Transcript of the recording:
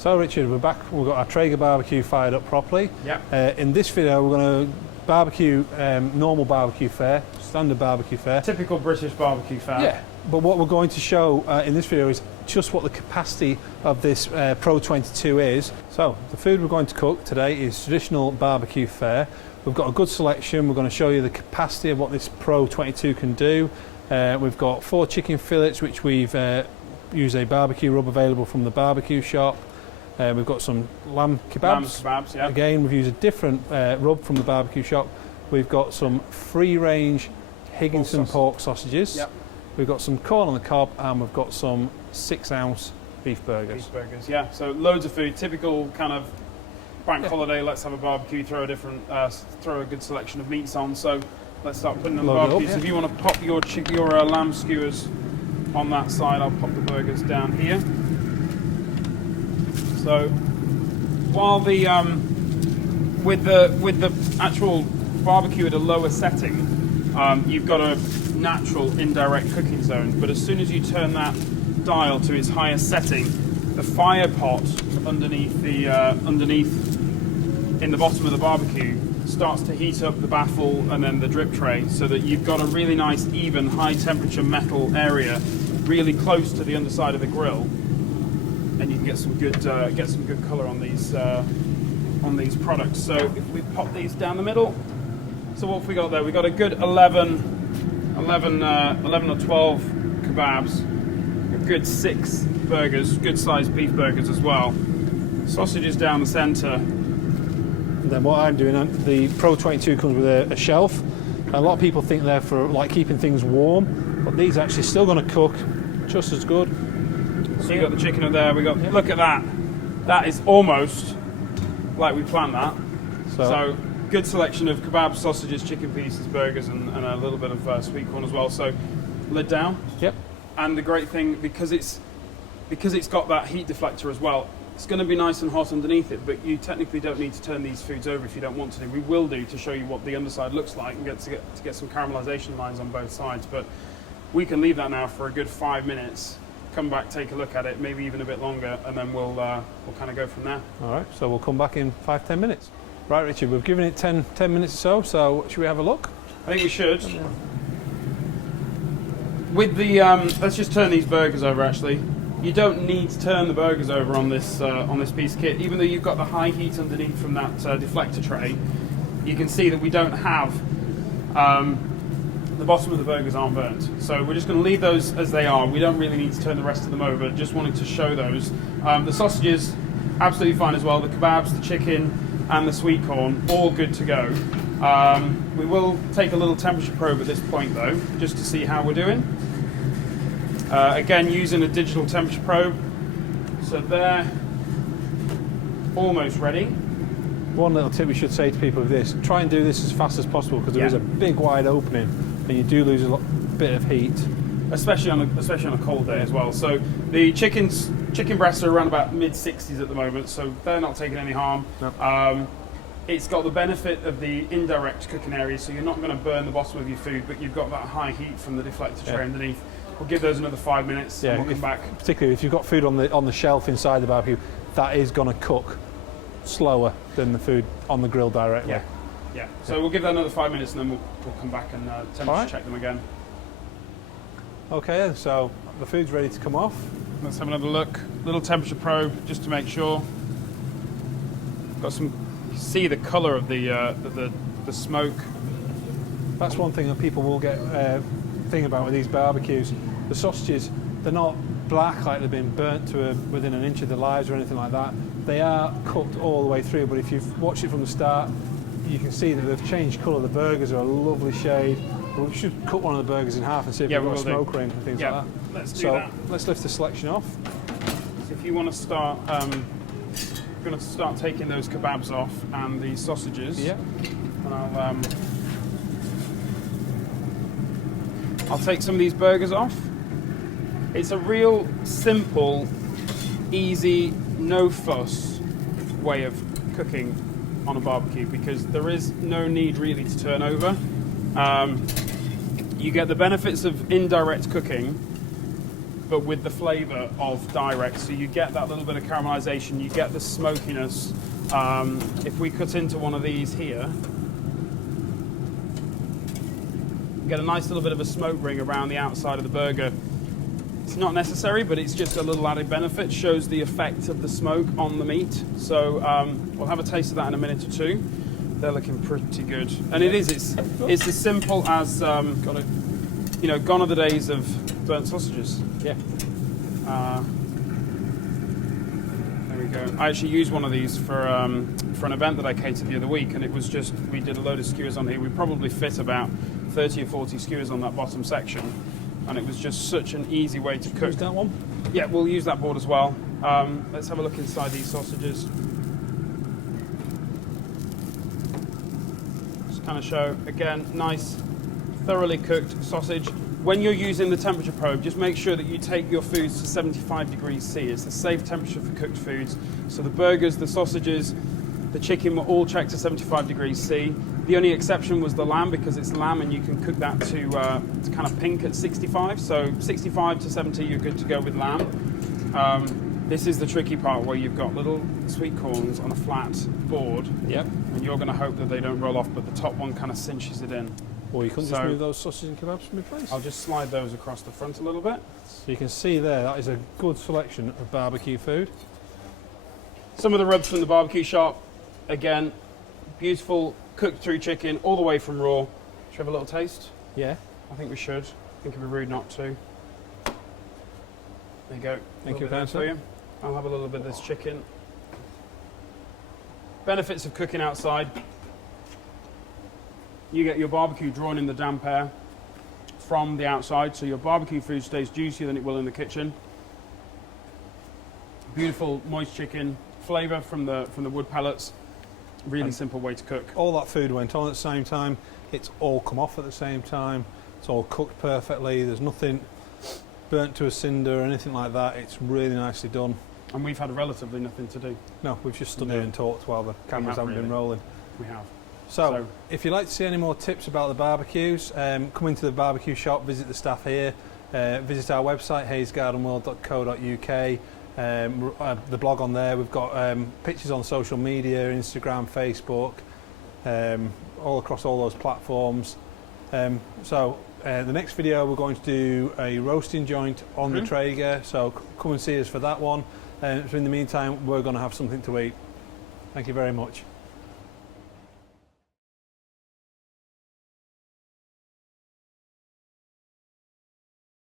So Richard, we're back. We've got our Traeger barbecue fired up properly. Yeah. In this video, we're going to barbecue normal barbecue fare, standard barbecue fare. Typical British barbecue fare. Yeah. But what we're going to show in this video is just what the capacity of this Pro 22 is. So the food we're going to cook today is traditional barbecue fare. We've got a good selection. We're going to show you the capacity of what this Pro 22 can do. We've got 4 chicken fillets, which we've used a barbecue rub available from the barbecue shop. We've got some lamb kebabs. Lamb kebabs, yeah. Again, we've used a different rub from the barbecue shop. We've got some free-range Higginson pork sausages. Yep. We've got some corn on the cob, and we've got some 6-ounce beef burgers. Beef burgers, yeah. So loads of food. Typical kind of bank holiday. Let's have a barbecue. Throw a good selection of meats on. So let's start putting on the barbecue. So if you want to pop your lamb skewers on that side, I'll pop the burgers down here. So while the with the actual barbecue at a lower setting, you've got a natural indirect cooking zone. But as soon as you turn that dial to its highest setting, the fire pot underneath in the bottom of the barbecue starts to heat up the baffle and then the drip tray, so that you've got a really nice, even, high temperature metal area really close to the underside of the grill. And you can get some good colour on these products. So if we pop these down the middle, so what have we got there? We've got a good 11 or 12 kebabs, a good 6 burgers, good sized beef burgers as well. Sausages down the centre. And then what I'm doing, the Pro 22 comes with a shelf. A lot of people think they're for like keeping things warm, but these are actually still going to cook just as good. So you got the chicken up there. We got look at that. That is almost like we planned that. So good selection of kebabs, sausages, chicken pieces, burgers, and a little bit of sweet corn as well. So lid down. Yep. And the great thing, because it's got that heat deflector as well, it's going to be nice and hot underneath it. But you technically don't need to turn these foods over if you don't want to. We will do to show you what the underside looks like and get some caramelization lines on both sides. But we can leave that now for a good 5 minutes. Come back, take a look at it, maybe even a bit longer, and then we'll kind of go from there. All right, so we'll come back in 5-10 minutes. Right, Richard, we've given it 10 minutes or so should we have a look? I think we should. With the, let's just turn these burgers over actually. You don't need to turn the burgers over on this piece of kit, even though you've got the high heat underneath from that deflector tray. You can see that we don't have the bottom of the burgers aren't burnt. So we're just going to leave those as they are. We don't really need to turn the rest of them over, just wanted to show those. The sausages, absolutely fine as well. The kebabs, the chicken, and the sweet corn, all good to go. We will take a little temperature probe at this point though, just to see how we're doing. Again, using a digital temperature probe. So they're almost ready. One little tip we should say to people with this, try and do this as fast as possible, because there is a big wide opening and you do lose a bit of heat. Especially on a cold day as well. So the chicken breasts are around about mid-60s at the moment, so they're not taking any harm. No. It's got the benefit of the indirect cooking area, so you're not going to burn the bottom of your food, but you've got that high heat from the deflector tray underneath. We'll give those another 5 minutes and we'll come back. Particularly if you've got food on the shelf inside the barbecue, that is going to cook slower than the food on the grill directly. Yeah. So we'll give that another 5 minutes and then we'll come back and temperature check them again. Okay, so the food's ready to come off. Let's have another look. Little temperature probe just to make sure. Got some. You see the colour of the smoke. That's one thing that people will get thing about with these barbecues. The sausages, they're not black like they've been burnt to within an inch of their lives or anything like that. They are cooked all the way through, but if you've watched it from the start, you can see that they've changed colour. The burgers are a lovely shade. We should cut one of the burgers in half and see if we've got a smoke ring and things like that. Let's do that. Let's lift the selection off. So if you want to start, going to start taking those kebabs off and the sausages. Yeah. And I'll take some of these burgers off. It's a real simple, easy, no fuss way of cooking on a barbecue, because there is no need really to turn over. You get the benefits of indirect cooking but with the flavour of direct. So you get that little bit of caramelisation, you get the smokiness. If we cut into one of these here, get a nice little bit of a smoke ring around the outside of the burger. It's not necessary, but it's just a little added benefit. Shows the effect of the smoke on the meat. So we'll have a taste of that in a minute or two. They're looking pretty good, and it's as simple as you know, gone are the days of burnt sausages. Yeah. There we go. I actually used one of these for an event that I catered the other week, and it was just, we did a load of skewers on here. We probably fit about 30 or 40 skewers on that bottom section, and it was just such an easy way to cook. Use that one? Yeah, we'll use that board as well. Let's have a look inside these sausages. Just kind of show, again, nice, thoroughly cooked sausage. When you're using the temperature probe, just make sure that you take your foods to 75 degrees C. It's the safe temperature for cooked foods. So the burgers, the sausages, the chicken were all checked to 75 degrees C. The only exception was the lamb, because it's lamb and you can cook that to kind of pink at 65. So 65 to 70, you're good to go with lamb. This is the tricky part, where you've got little sweet corns on a flat board. Yep. And you're going to hope that they don't roll off, but the top one kind of cinches it in. Or you couldn't just move those sausages and kebabs from your place? I'll just slide those across the front a little bit. So you can see there, that is a good selection of barbecue food. Some of the rubs from the barbecue shop. Again, beautiful cooked through chicken, all the way from raw. Should we have a little taste? Yeah. I think we should. I think it'd be rude not to. There you go. Thank you, for you. I'll have a little bit of this chicken. Benefits of cooking outside. You get your barbecue drawn in the damp air from the outside, so your barbecue food stays juicier than it will in the kitchen. Beautiful moist chicken, flavour from the wood pellets. Really simple way to cook. All that food went on at the same time. It's all come off at the same time. It's all cooked perfectly. There's nothing burnt to a cinder or anything like that. It's really nicely done. And we've had relatively nothing to do. No, we've just stood here and talked while the cameras haven't been rolling. We have. So, if you'd like to see any more tips about the barbecues, come into the barbecue shop, visit the staff here, visit our website, hayesgardenworld.co.uk, the blog on there. We've got pictures on social media, Instagram, Facebook, all across all those platforms. The next video we're going to do a roasting joint on the Traeger, so come and see us for that one. So in the meantime, we're going to have something to eat. Thank you very much.